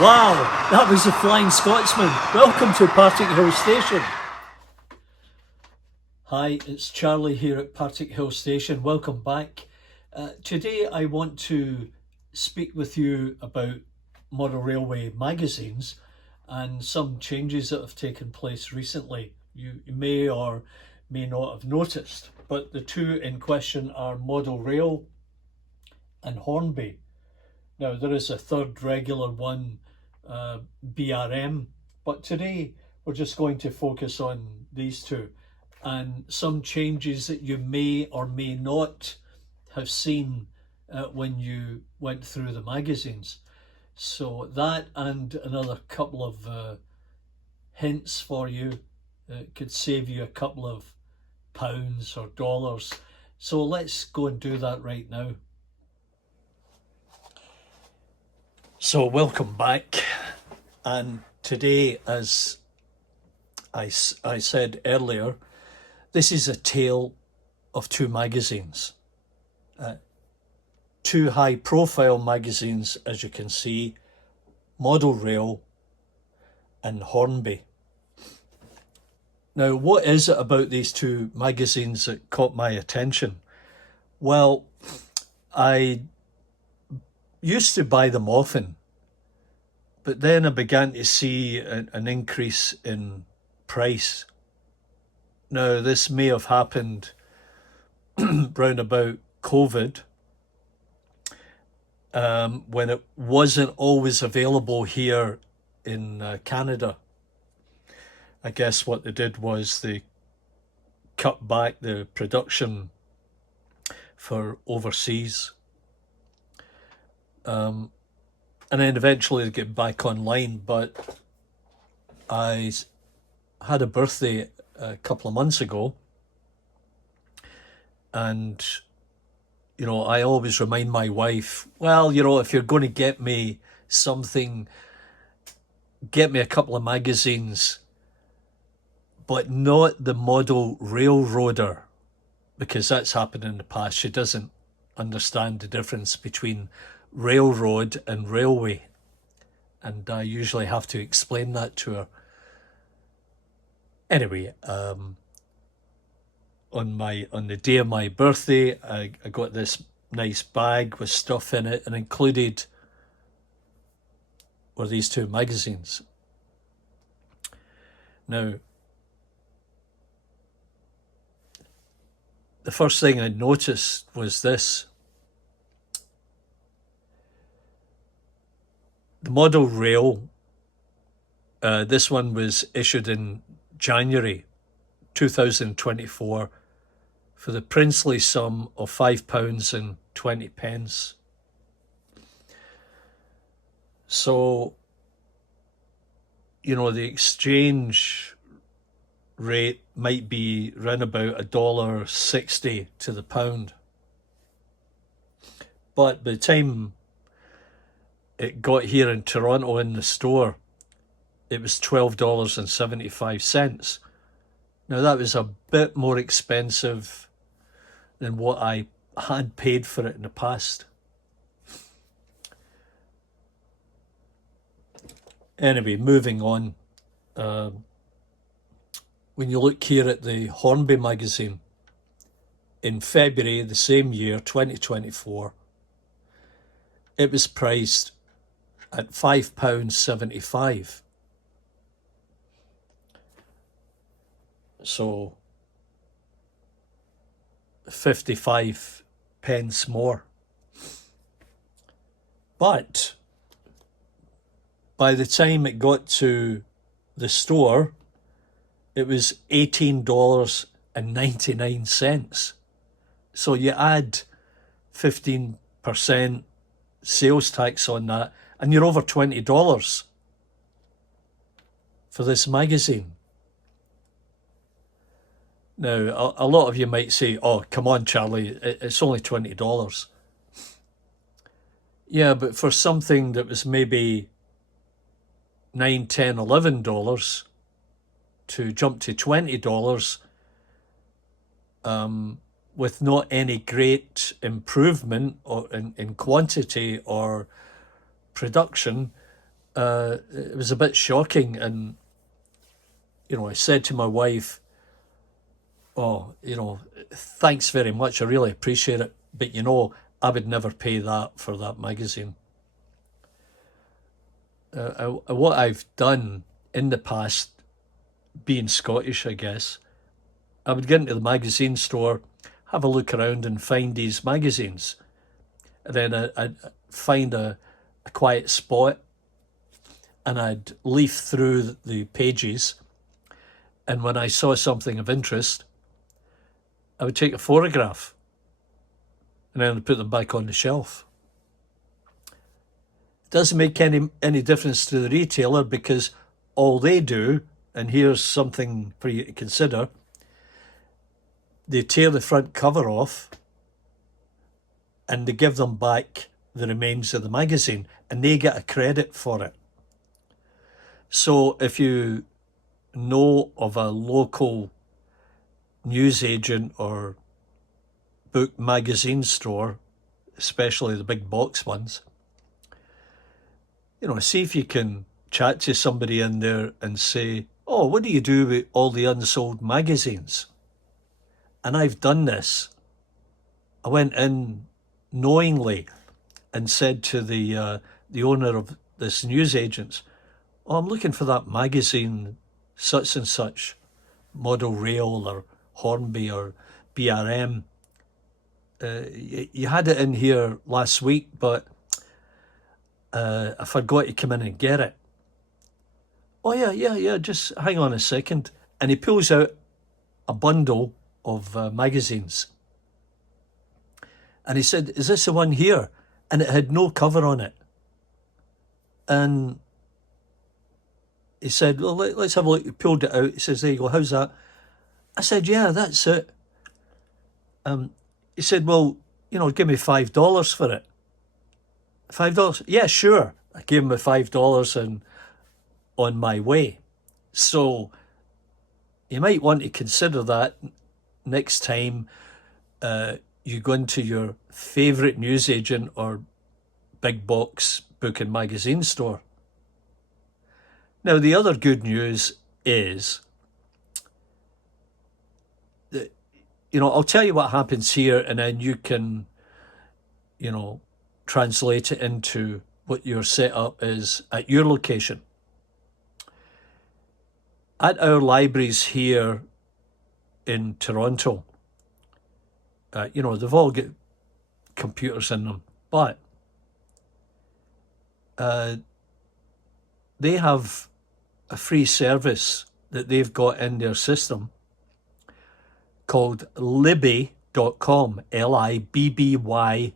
Wow, that was the Flying Scotsman. Welcome to Partickhill Station. Hi, it's Charlie here at Partickhill Station. Welcome back. Today I want to speak with you about Model Railway magazines and some changes that have taken place recently. You may or may not have noticed, but the two in question are Model Rail and Hornby. Now, there is a third regular one, BRM, but today we're just going to focus on these two and some changes that you may or may not have seen when you went through the magazines. So that and another couple of hints for you could save you a couple of pounds or dollars. So let's go and do that right now. So welcome back, and today, as I said earlier, this is a tale of two magazines, two high-profile magazines, as you can see, Model Rail and Hornby. Now, what is it about these two magazines that caught my attention? Well, I used to buy them often, but then I began to see an increase in price. Now, this may have happened round about COVID, when it wasn't always available here in Canada. I guess what they did was they cut back the production for overseas. And then eventually they get back online. But I had a birthday a couple of months ago, and I always remind my wife, well, if you're going to get me something, get me a couple of magazines, but not the Model Railroader, because that's happened in the past. She doesn't understand the difference between railroad and railway, and I usually have to explain that to her. Anyway, on the day of my birthday, I got this nice bag with stuff in it, and included were these two magazines. Now, the first thing I noticed was this. The Model Rail, this one was issued in January 2024 for the princely sum of £5.20. So, the exchange rate might be around about $1.60 to the pound. But by the time it got here in Toronto in the store, it was $12.75. Now, that was a bit more expensive than what I had paid for it in the past. Anyway, moving on. When you look here at the Hornby magazine, in February the same year, 2024, it was priced at £5.75. So 55 pence more. But by the time it got to the store, it was $18.99. So you add 15% sales tax on that, and you're over $20 for this magazine. Now, a lot of you might say, oh, come on, Charlie, it's only $20. Yeah, but for something that was maybe $9, $10, $11 to jump to $20, with not any great improvement or in quantity or production, it was a bit shocking. And, I said to my wife, oh, thanks very much. I really appreciate it. But, I would never pay that for that magazine. What I've done in the past, being Scottish, I guess, I would get into the magazine store, have a look around and find these magazines. And then I'd find a quiet spot and I'd leaf through the pages. And when I saw something of interest, I would take a photograph and then I'd put them back on the shelf. It doesn't make any difference to the retailer, because all they do, and here's something for you to consider, they tear the front cover off and they give them back the remains of the magazine, and they get a credit for it. So if you know of a local newsagent or book magazine store, especially the big box ones, see if you can chat to somebody in there and say, oh, what do you do with all the unsold magazines? And I've done this. I went in knowingly and said to the owner of this newsagent, oh, I'm looking for that magazine, such and such, Model Rail or Hornby or BRM. You had it in here last week, but I forgot to come in and get it. Oh, yeah, just hang on a second. And he pulls out a bundle of magazines. And he said, is this the one here? And it had no cover on it. And he said, well, let's have a look. He pulled it out. He says, there you go, how's that? I said, yeah, that's it. He said, well, give me $5 for it. $5? Yeah, sure. I gave him the $5 and on my way. So you might want to consider that next time you go into your favourite newsagent or big box book and magazine store. Now, the other good news is that, I'll tell you what happens here, and then you can, translate it into what your setup is at your location. At our libraries here in Toronto, they've all got computers in them, but they have a free service that they've got in their system called Libby.com, Libby.com.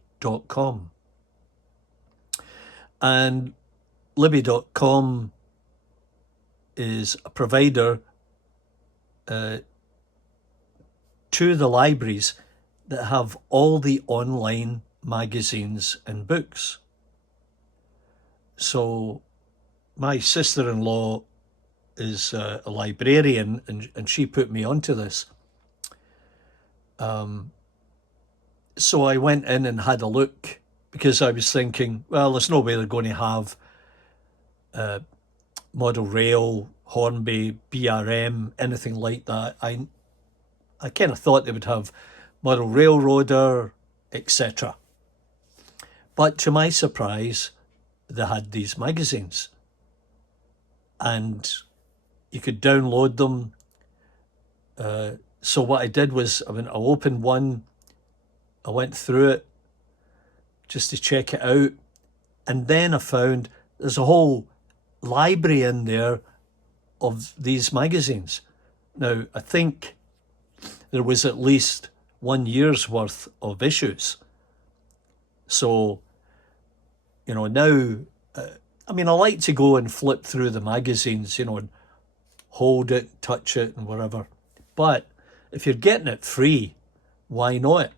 And Libby.com is a provider to the libraries that have all the online magazines and books. So my sister-in-law is a librarian, and she put me onto this. So I went in and had a look, because I was thinking, well, there's no way they're going to have Model Rail, Hornby, BRM, anything like that. I kind of thought they would have Model Railroader, etc. But to my surprise, they had these magazines. And you could download them. So what I did was I opened one, I went through it just to check it out. And then I found there's a whole library in there of these magazines. Now, I think there was at least 1 year's worth of issues. So, now, I like to go and flip through the magazines, and hold it, touch it and whatever. But if you're getting it free, why not?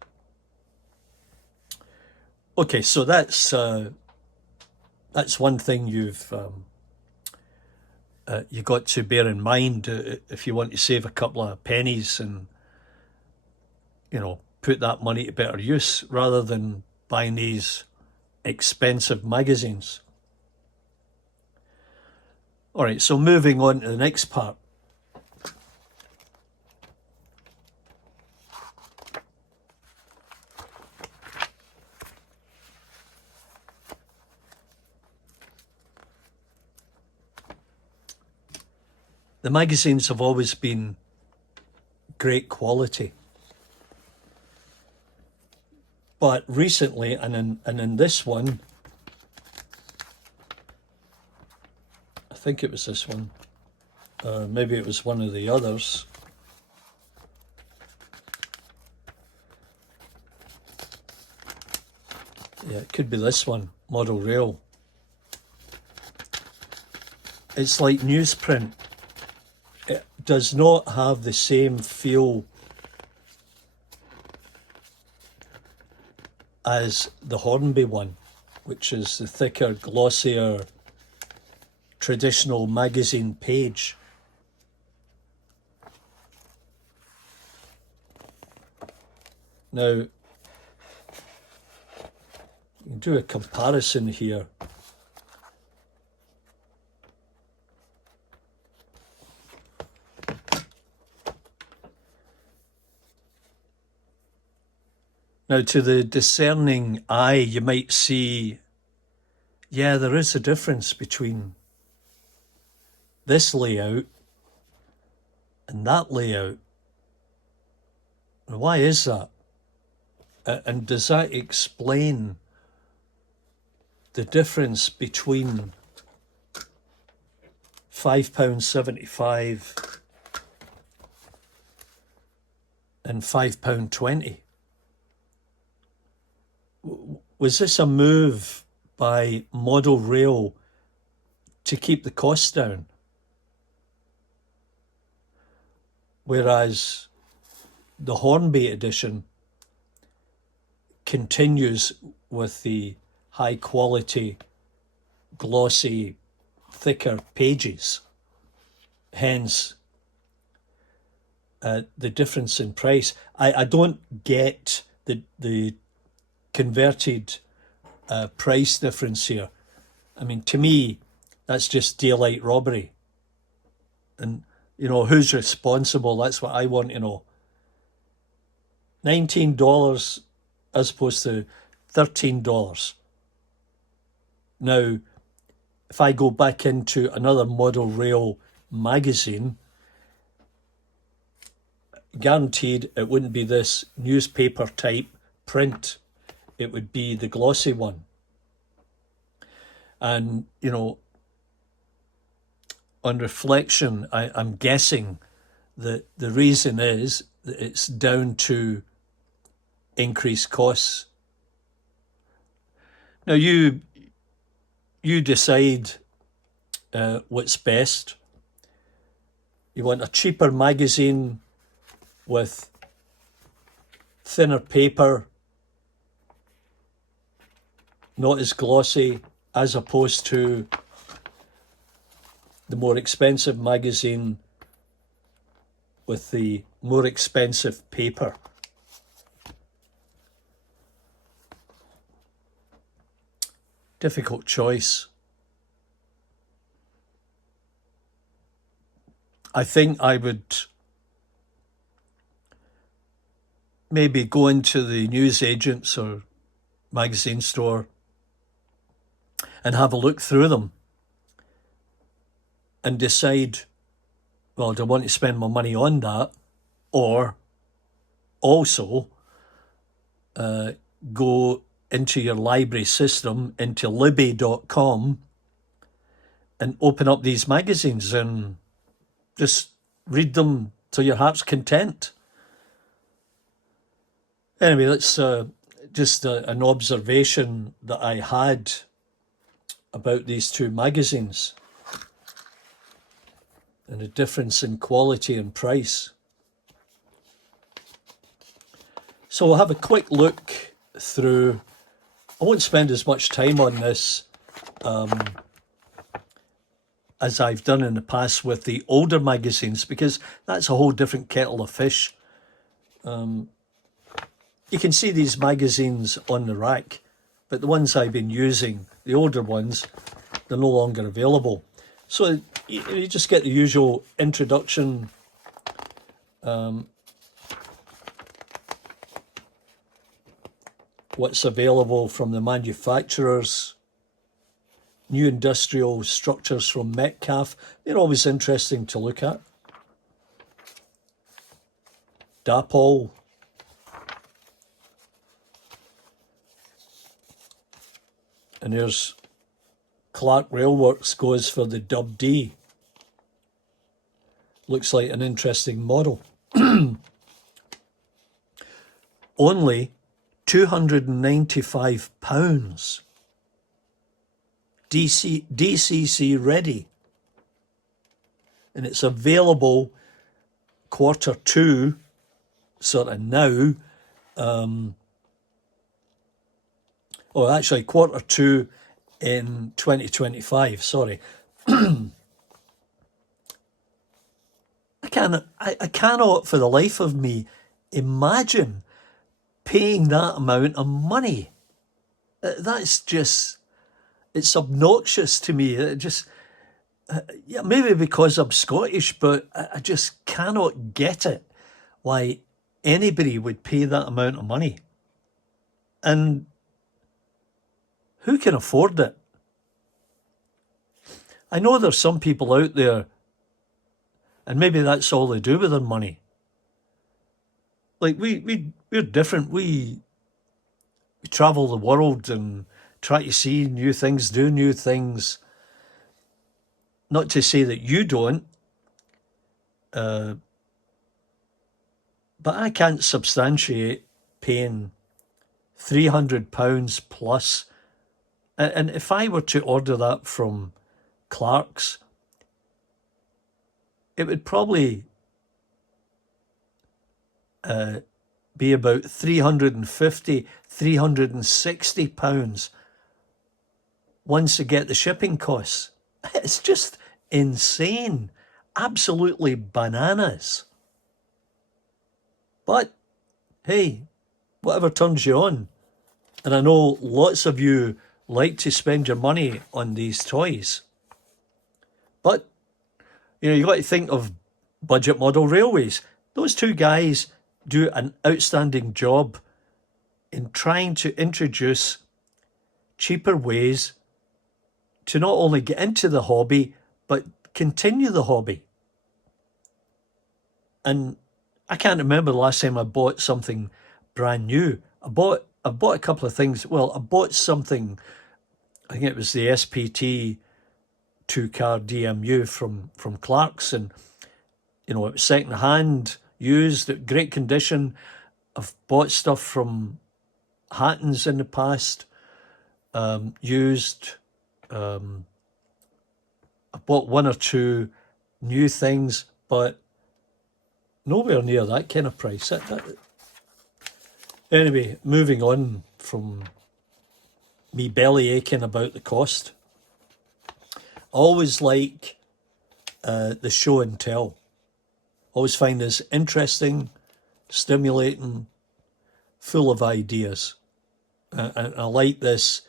Okay, so that's one thing you've got to bear in mind if you want to save a couple of pennies and put that money to better use rather than buying these expensive magazines. All right, so moving on to the next part. The magazines have always been great quality. But recently, and in this one, I think it was this one, or maybe it was one of the others. Yeah, it could be this one, Model Rail. It's like newsprint. It does not have the same feel as the Hornby one, which is the thicker, glossier, traditional magazine page. Now, you can do a comparison here. Now, to the discerning eye, you might see, yeah, there is a difference between this layout and that layout. Why is that? And does that explain the difference between £5.75 and £5.20? Was this a move by Model Rail to keep the costs down? Whereas the Hornby edition continues with the high quality, glossy, thicker pages. Hence, the difference in price. I don't get the converted price difference here. I mean, to me, that's just daylight robbery. And, you know, who's responsible? That's what I want to know. $19 as opposed to $13. Now, if I go back into another Model Rail magazine, guaranteed it wouldn't be this newspaper type print. It would be the glossy one. And, you know, on reflection, I'm guessing that the reason is that it's down to increased costs. Now, you decide what's best. You want a cheaper magazine with thinner paper, not as glossy, as opposed to the more expensive magazine with the more expensive paper. Difficult choice. I think I would maybe go into the newsagents or magazine store and have a look through them and decide, well, do I want to spend my money on that? Or also go into your library system, into libby.com, and open up these magazines and just read them to your heart's content. Anyway, that's just an observation that I had about these two magazines and the difference in quality and price. So we'll have a quick look through. I won't spend as much time on this as I've done in the past with the older magazines, because that's a whole different kettle of fish. You can see these magazines on the rack, but the ones I've been using, the older ones, they're no longer available. So you just get the usual introduction. What's available from the manufacturers, new industrial structures from Metcalfe. They're always interesting to look at. Dapol. And there's Clark Railworks goes for the Dub D. Looks like an interesting model. Only £295. DCC ready. And it's available Q2, sort of now. Actually Q2 in 2025, sorry. I cannot for the life of me imagine paying that amount of money. That's just, it's obnoxious to me. It just, yeah, maybe because I'm Scottish, but I just cannot get it why anybody would pay that amount of money. And who can afford it? I know there's some people out there, and maybe that's all they do with their money. Like we're different. We travel the world and try to see new things, do new things. Not to say that you don't, but I can't substantiate paying £300 plus. And if I were to order that from Clark's, it would probably be about £350, £360 once you get the shipping costs. It's just insane, absolutely bananas. But hey, whatever turns you on. And I know lots of you like to spend your money on these toys. But, you know, you got to think of Budget Model Railways. Those two guys do an outstanding job in trying to introduce cheaper ways to not only get into the hobby, but continue the hobby. And I can't remember the last time I bought something brand new. I've bought a couple of things. Well, I bought something, I think it was the SPT 2-car DMU from Clark's, and you know, it was second hand, used, great condition. I've bought stuff from Hatton's in the past, used. I bought one or two new things, but nowhere near that kind of price. Anyway, moving on from me belly aching about the cost. I always like the show and tell. Always find this interesting, stimulating, full of ideas. And I like this.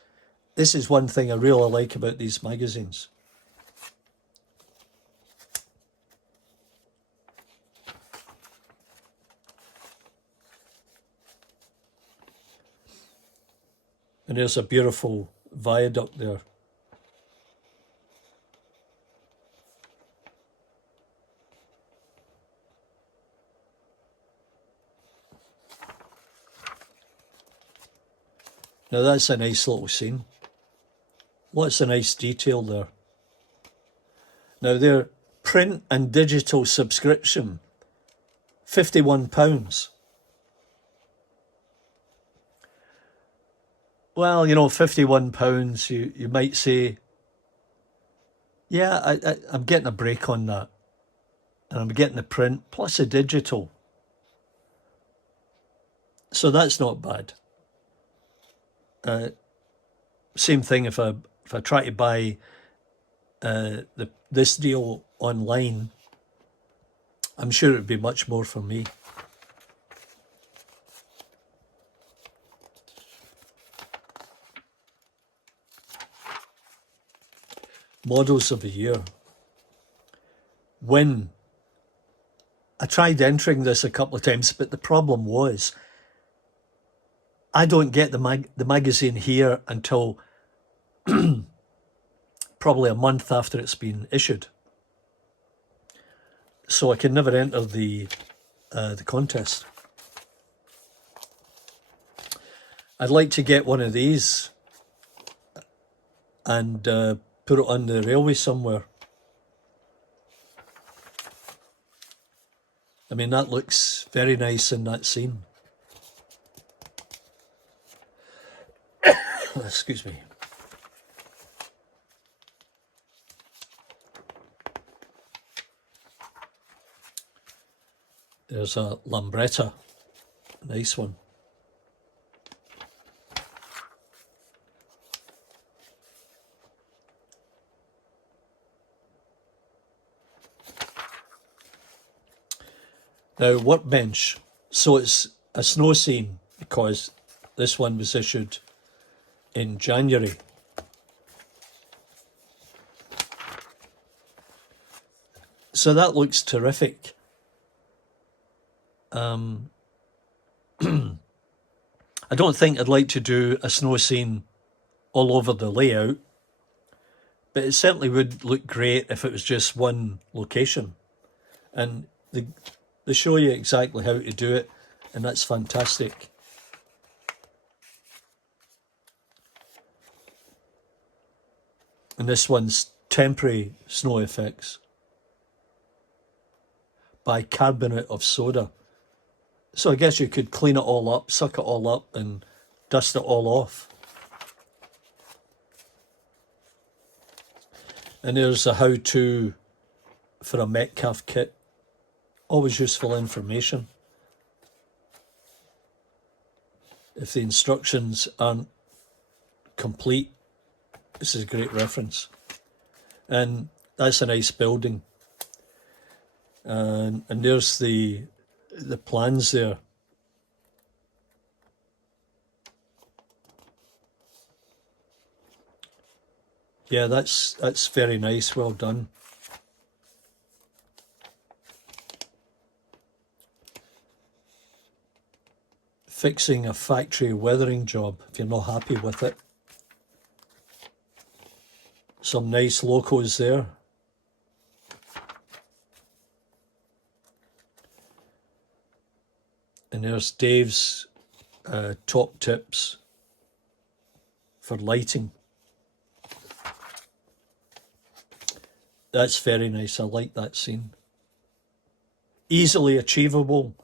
This is one thing I really like about these magazines. And there's a beautiful viaduct there. Now that's a nice little scene. Lots of nice detail there. Now their print and digital subscription, £51. Well, you know, £51, you might say, yeah, I'm getting a break on that. And I'm getting the print plus a digital. So that's not bad. Same thing if I try to buy this deal online, I'm sure it would be much more for me. Models of the year. when I tried entering this a couple of times, but the problem was I don't get the magazine here until probably a month after it's been issued. So I can never enter the contest. I'd like to get one of these and put it on the railway somewhere. I mean, that looks very nice in that scene. Excuse me. There's a Lambretta, nice one. Now, workbench. So it's a snow scene because this one was issued in January. So that looks terrific. I don't think I'd like to do a snow scene all over the layout, but it certainly would look great if it was just one location. And they show you exactly how to do it, and that's fantastic. And this one's temporary snow effects by carbonate of soda. So I guess you could clean it all up, suck it all up, and dust it all off. And there's a how-to for a Metcalf kit. Always useful information. If the instructions aren't complete, this is a great reference. And that's a nice building. And there's the plans there. Yeah, that's very nice, well done. Fixing a factory weathering job if you're not happy with it. Some nice locos there. And there's Dave's top tips for lighting. That's very nice. I like that scene. Easily achievable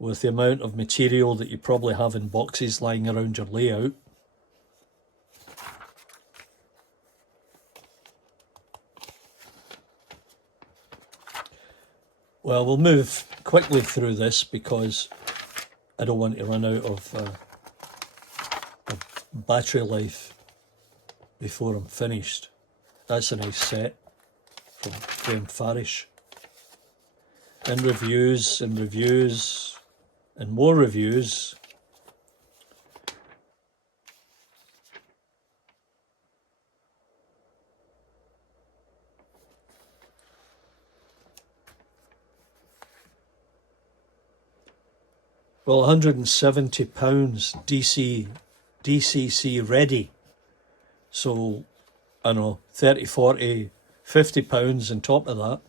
with the amount of material that you probably have in boxes lying around your layout. Well, we'll move quickly through this because I don't want to run out of battery life before I'm finished. That's a nice set from Graham Farish. And reviews and reviews and more reviews. Well, £170 DCC ready. So, I don't know, 30, 40, £50 on top of that.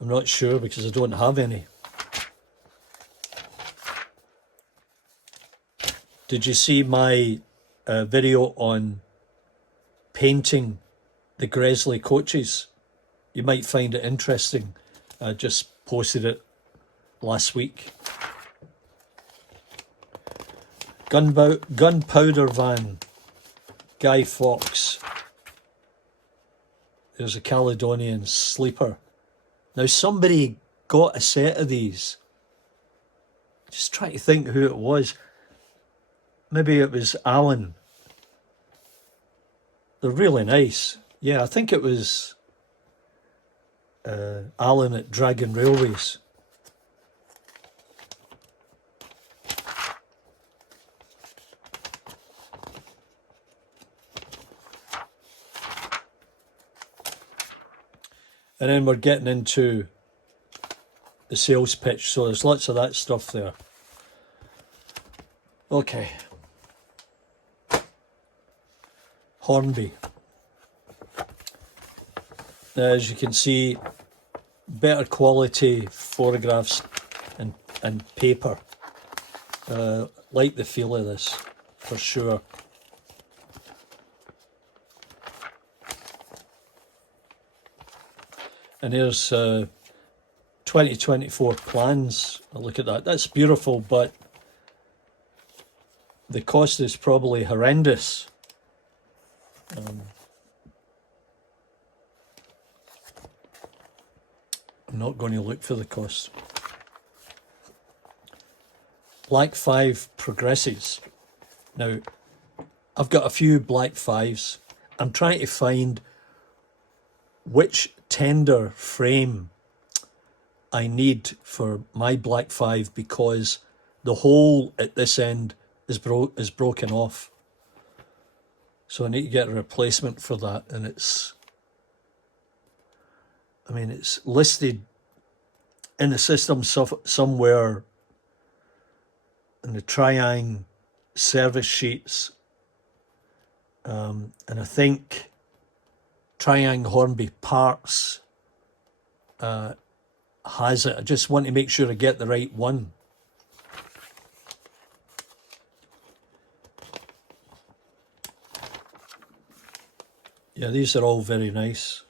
I'm not sure because I don't have any. Did you see my video on painting the Gresley coaches? You might find it interesting. I just posted it last week. Gunpowder van, Guy Fawkes. There's a Caledonian sleeper. Now somebody got a set of these. Just trying to think who it was. Maybe it was Alan. They're really nice. Yeah, I think it was Alan at Dragon Railways. And then we're getting into the sales pitch, so there's lots of that stuff there. Okay. Hornby. Now, as you can see, better quality photographs and paper. Like the feel of this, for sure. And here's 2024 plans. Look at that. That's beautiful, but the cost is probably horrendous. I'm not going to look for the cost. Black 5 progresses. Now, I've got a few Black 5s. I'm trying to find which tender frame I need for my Black 5 because the hole at this end is broken off. So I need to get a replacement for that, and it's listed in the system somewhere in the Triang service sheets, and I think Triang Hornby Parts has it. I just want to make sure I get the right one. Yeah, these are all very nice.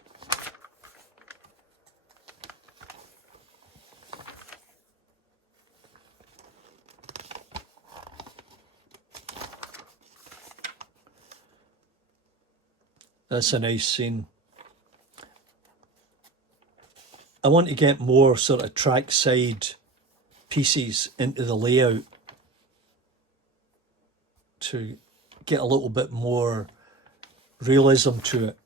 That's a nice scene. I want to get more sort of trackside pieces into the layout to get a little bit more realism to it.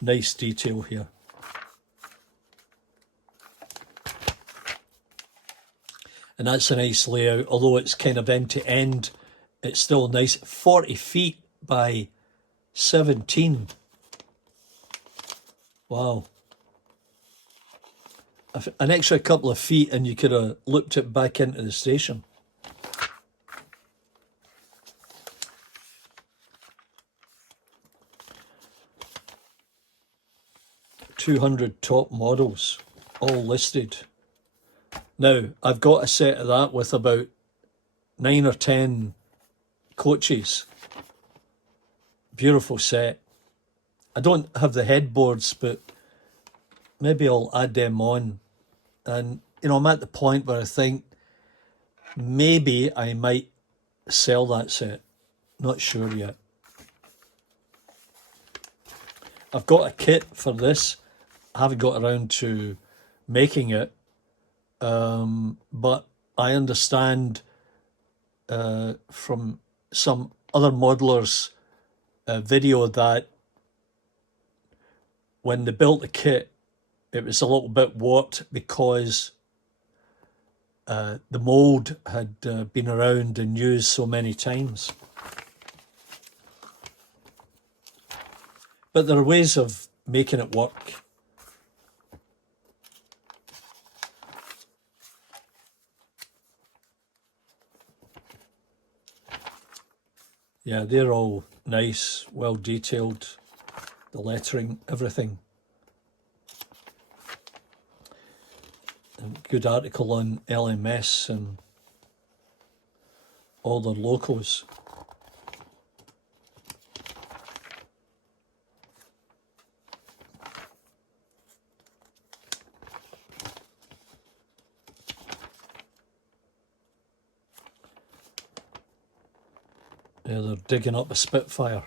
Nice detail here. And that's a nice layout, although it's kind of end to end, it's still nice. 40 feet by 17. Wow. An extra couple of feet and you could have looped it back into the station. $200 top models, all listed. Now, I've got a set of that with about 9 or 10 coaches. Beautiful set. I don't have the headboards, but maybe I'll add them on. And, I'm at the point where I think maybe I might sell that set. Not sure yet. I've got a kit for this. I haven't got around to making it. But I understand from some other modelers' video that when they built the kit, it was a little bit warped because the mould had been around and used so many times. But there are ways of making it work. Yeah, they're all nice, well detailed, the lettering, everything. And good article on LMS and all their locos. Yeah, they're digging up a Spitfire.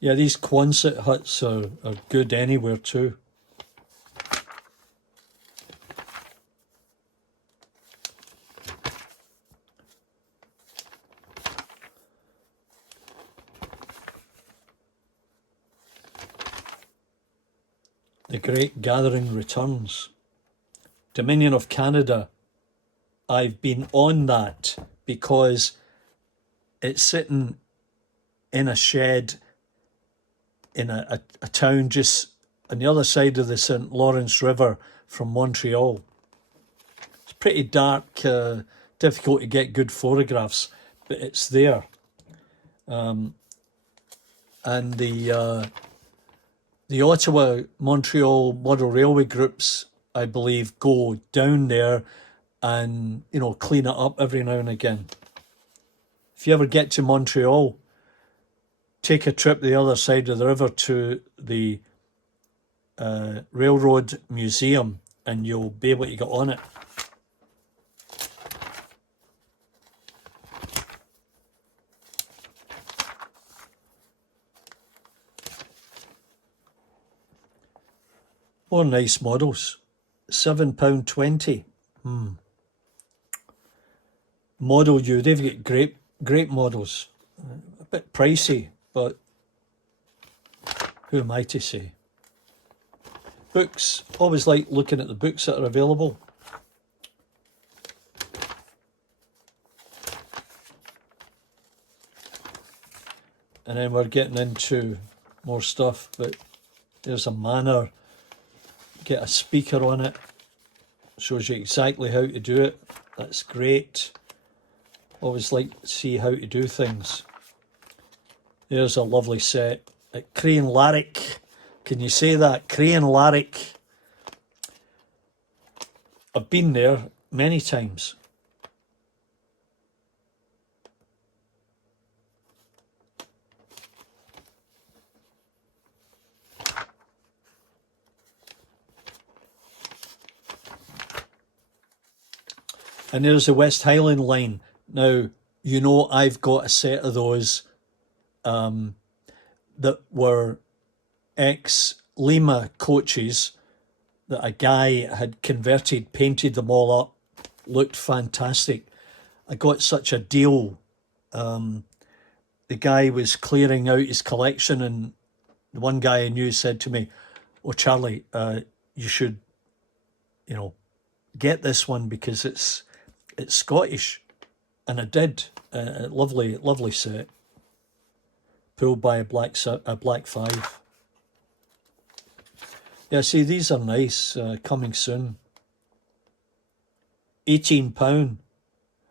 Yeah, these Quonset huts are good anywhere too. The Great Gathering returns. Dominion of Canada. I've been on that because it's sitting in a shed in a town just on the other side of the St. Lawrence River from Montreal. It's pretty dark, difficult to get good photographs, but it's there. And the Ottawa-Montreal Model Railway groups, I believe, go down there and, you know, clean it up every now and again. If you ever get to Montreal, take a trip the other side of the river to the Railroad Museum and you'll be able to get on it. More nice models. £7.20. Model U, they've got great models. A bit pricey, but who am I to say? Books, always like looking at the books that are available. And then we're getting into more stuff, but there's a manor. Get a speaker on it. Shows you exactly how to do it. That's great. Always like to see how to do things. There's a lovely set at Crane Larrick. Can you say that? Crane Larrick. I've been there many times. And there's the West Highland line. Now, you know I've got a set of those that were ex-Lima coaches that a guy had converted, painted them all up, looked fantastic. I got such a deal. The guy was clearing out his collection and the one guy I knew said to me, "Oh, Charlie, you should, you know, get this one because it's Scottish." And I did. A lovely set. Pulled by a black 5. Yeah, see, these are nice. Coming soon. £18.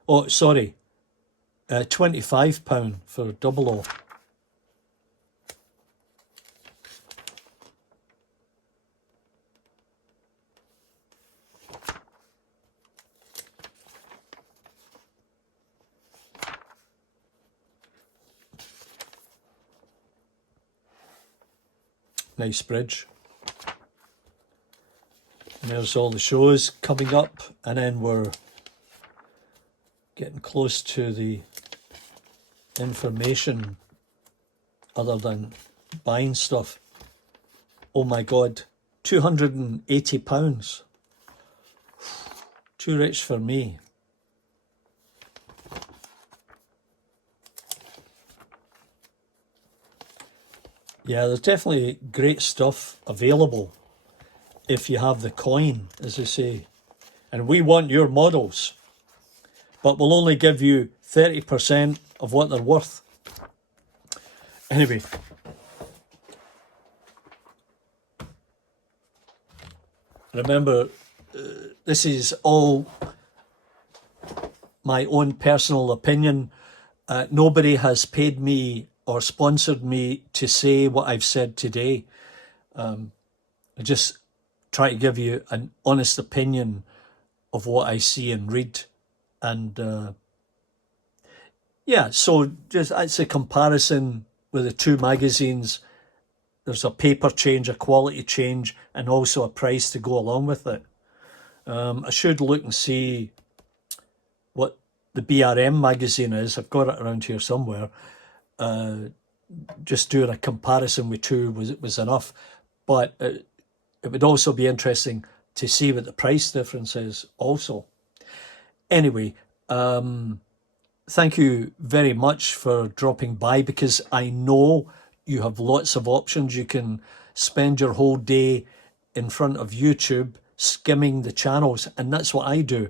Oh, sorry. £25 for double O. Nice bridge. And there's all the shows coming up, and then we're getting close to the information other than buying stuff. Oh my God, £280. Too rich for me. Yeah, there's definitely great stuff available if you have the coin, as they say. And we want your models, but we'll only give you 30% of what they're worth. Anyway. Remember, this is all my own personal opinion. Nobody has paid me or sponsored me to say what I've said today. I just try to give you an honest opinion of what I see and read. And yeah, so just it's a comparison with the two magazines. There's a paper change, a quality change, and also a price to go along with it. I should look and see what the BRM magazine is. I've got it around here somewhere. Just doing a comparison with two was enough, but it would also be interesting to see what the price difference is also. Anyway, thank you very much for dropping by, because I know you have lots of options. You can spend your whole day in front of YouTube skimming the channels, and that's what I do.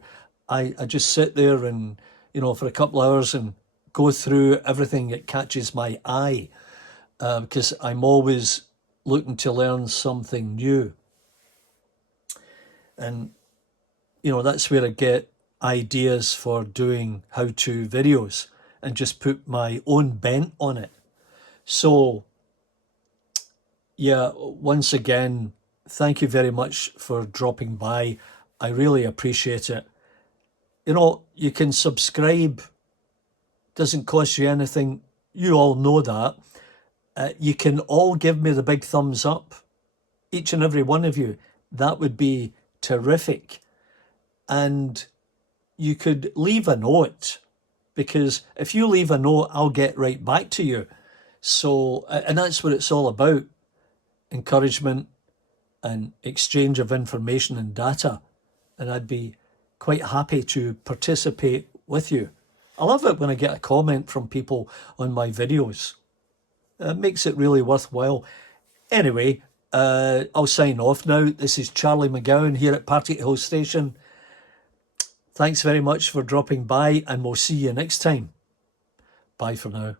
I just sit there and, you know, for a couple of hours and go through everything that catches my eye, because I'm always looking to learn something new. And, you know, that's where I get ideas for doing how-to videos and just put my own bent on it. So, yeah, once again, thank you very much for dropping by. I really appreciate it. You know, you can subscribe. Doesn't cost you anything. You all know that. You can all give me the big thumbs up, each and every one of you. That would be terrific. And you could leave a note, because if you leave a note, I'll get right back to you. So, and that's what it's all about. Encouragement and exchange of information and data. And I'd be quite happy to participate with you. I love it when I get a comment from people on my videos. It makes it really worthwhile. Anyway, I'll sign off now. This is Charlie McGowan here at Partickhill Station. Thanks very much for dropping by, and we'll see you next time. Bye for now.